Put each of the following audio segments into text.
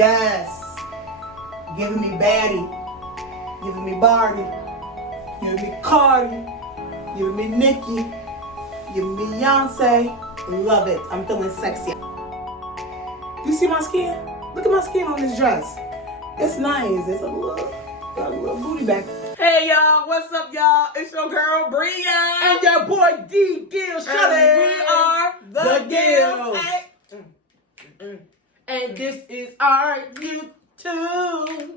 Yes. Giving me baddie. Giving me Barty. Giving me Cardi. Giving me Nicki. Giving me Beyonce. Love it. I'm feeling sexy. You see my skin? Look at my skin on this dress. It's nice. It's got a little booty back. Hey y'all, what's up y'all? It's your girl Bria And your boy D Gill. and we are the Gills. Hey. And this is our YouTube.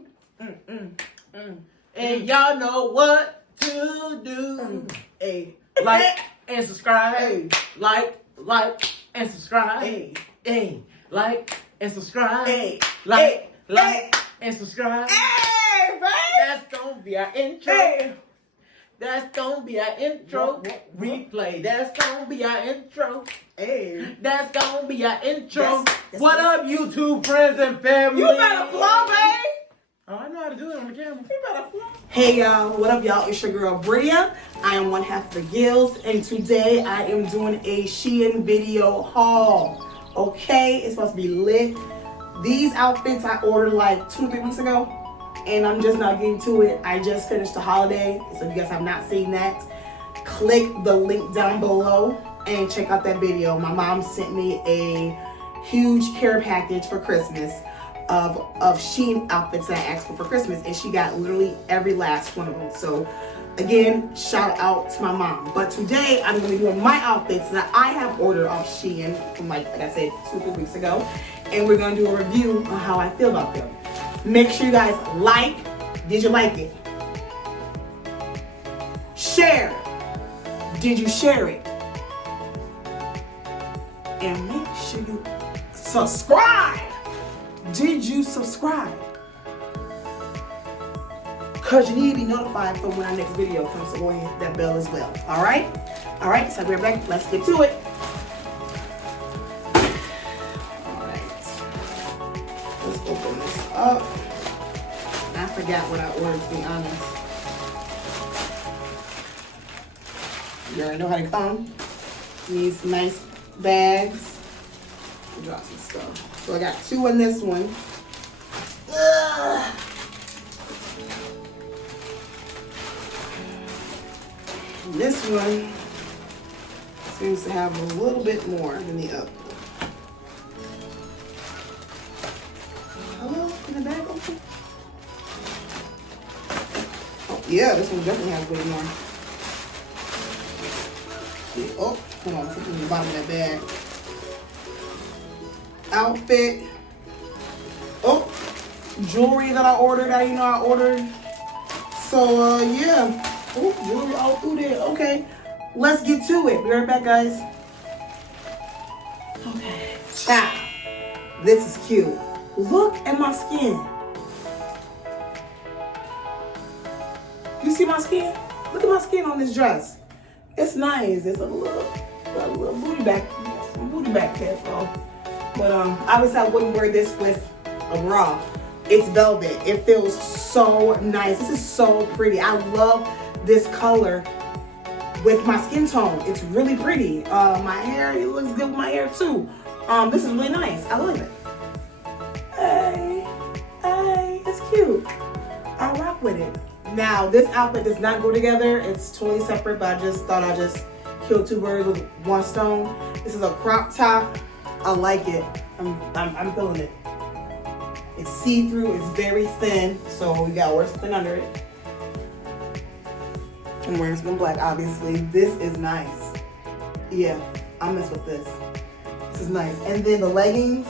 And y'all know what to do. Hey. Like and subscribe. Hey. Like and subscribe. Hey. Hey. Like and subscribe. Hey. Like Hey. and subscribe. Hey, babe. That's gonna be our intro. Hey. That's gonna be our intro. What? Replay. That's gonna be our intro. Hey. That's gonna be our intro. That's What it. up, YouTube friends and family? You better flow, babe. Oh, I know how to do it on the camera. You better flow. Hey y'all, what up y'all? It's your girl Bria. I am one half of the Gills, and today I am doing a Shein video haul. Okay, it's supposed to be lit. These outfits I ordered like 2 or 3 weeks ago, and I'm just not getting to it. I just finished the holiday, so if you guys have not seen that, click the link down below and check out that video. My mom sent me a huge care package for Christmas of Shein outfits that I asked for Christmas, and she got literally every last one of them. So again, shout out to my mom. But today I'm going to be doing my outfits that I have ordered off Shein from like I said 2 or 3 weeks ago, and we're going to do a review on how I feel about them. Make sure you guys like. Did you like it? Share. Did you share it? And make sure you subscribe. Did you subscribe? Because you need to be notified for when our next video comes, so go ahead and hit that bell as well. Alright? Alright, so we're back. Let's get to it. Alright. Let's open this up. I forgot what I ordered, to be honest. You already know how to come. These nice bags. Drop some stuff. So I got 2 in this one. Ugh. This one seems to have a little bit more than the other. Hello? Can the bag open? Oh, yeah, this one definitely has way more. Oh, hold on. Put it in the bottom of that bag. Outfit. Oh, jewelry that I ordered. I didn't know I ordered. So, yeah. Oh, jewelry all through there. Okay, let's get to it. Be right back, guys. Okay. Ciao. This is cute. Look at my skin. You see my skin? Look at my skin on this dress. It's nice. It's got a little booty back. Some booty back there, so. But obviously I wouldn't wear this with a bra. It's velvet. It feels so nice. This is so pretty. I love this color with my skin tone. It's really pretty. My hair, it looks good with my hair too. This is really nice. I love it. Hey, it's cute. I rock with it. Now, this outfit does not go together. It's totally separate, but I just thought I'd just kill 2 birds with 1 stone. This is a crop top. I like it. I'm feeling it. It's see-through. It's very thin, so you gotta wear something under it. I'm wearing something black, obviously. This is nice. Yeah, I mess with this. This is nice. And then the leggings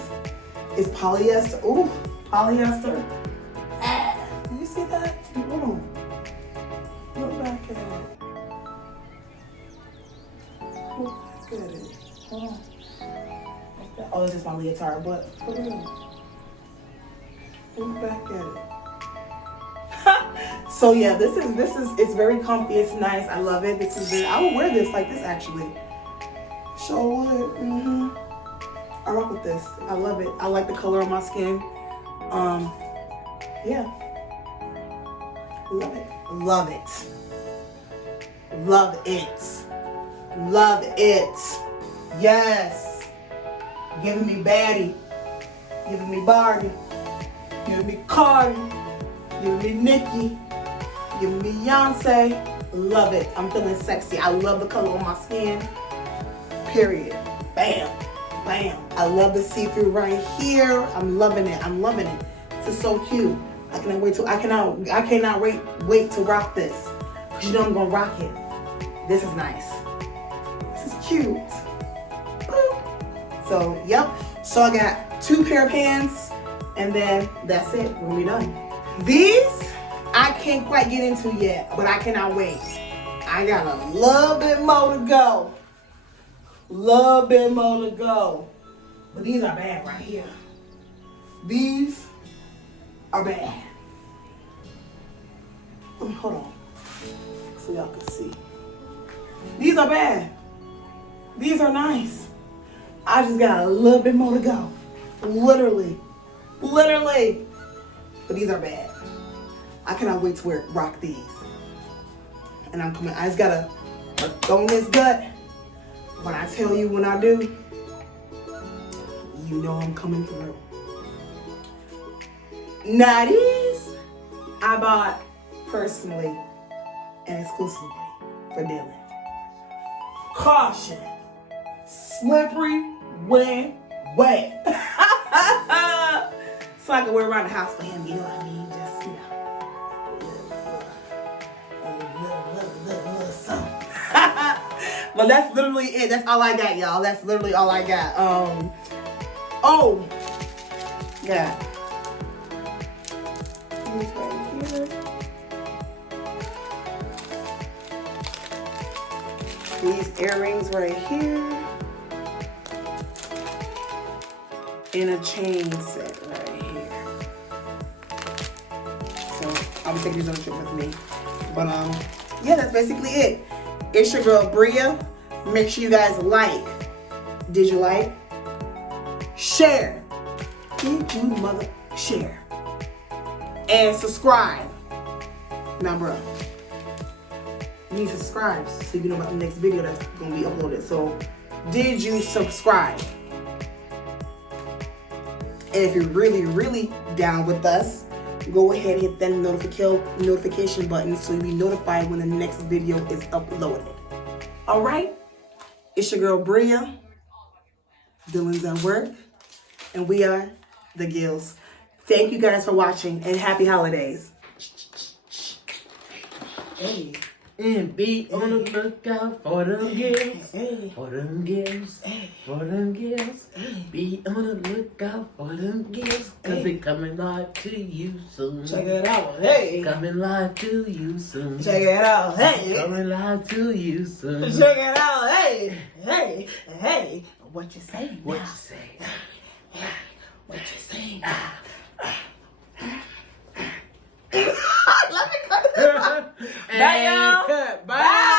is polyester. Ooh, polyester. Ah, do you see that? Ooh. Look back at it. Look back at it. Hold on. Oh, this is my leotard, but for real. Look back at it. So yeah, this is it's very comfy. It's nice. I love it. I would wear this like this actually. Sure would. I rock with this. I love it. I like the color of my skin. Yeah. Love it. Love it. Love it. Love it. Yes. Giving me baddie. Giving me Barty. Give me Cardi. Give me Nicki. Give me Beyonce. Love it. I'm feeling sexy. I love the color on my skin. Period. Bam. Bam. I love the see-through right here. I'm loving it. I'm loving it. This is so cute. I cannot wait to rock this. Cause you know I'm gonna rock it. This is nice. This is cute. Boop. So, yep. So I got 2 pair of pants, and then that's it. We're gonna be done. These, I can't quite get into yet, but I cannot wait. I got a little bit more to go. Little bit more to go. But these are bad right here. These are bad. Hold on. So y'all can see. These are bad. These are nice. I just got a little bit more to go. Literally. Literally. But these are bad. I cannot wait to rock these. And I'm coming. I just gotta go in this gut. When I tell you when I do, you know I'm coming through. Now these, I bought personally and exclusively for Dylan. Caution, slippery when wet. So I can wear around the house for him, you know what I mean? Just, you know, a little something. But that's literally it. That's all I got, y'all. That's literally all I got. Oh, yeah. These right here. These earrings right here. And a chain set right here. So I'm taking these on a trip with me. But yeah, that's basically it. It's your girl Bria. Make sure you guys like. Did you like? Share. Did you mother share? And subscribe. Now, bro, you need to subscribe so you know about the next video that's gonna be uploaded. So, did you subscribe? And if you're really, really down with us, go ahead and hit that notification button so you'll be notified when the next video is uploaded. All right? It's your girl Bria. Dylan's at work. And we are the Gills. Thank you guys for watching and happy holidays. Hey. And be on the lookout for them gills. Hey. For them gills. Hey. For them gills. Hey. Be on the lookout for them gills. Cause they coming live to you soon. Check it out. Hey. Coming live to you soon. Check it out. Hey. Coming live to you soon. Check it out. Hey. Hey. Hey. What you say? What you say? What you say? Let me cut it. Bye, y'all. Bye.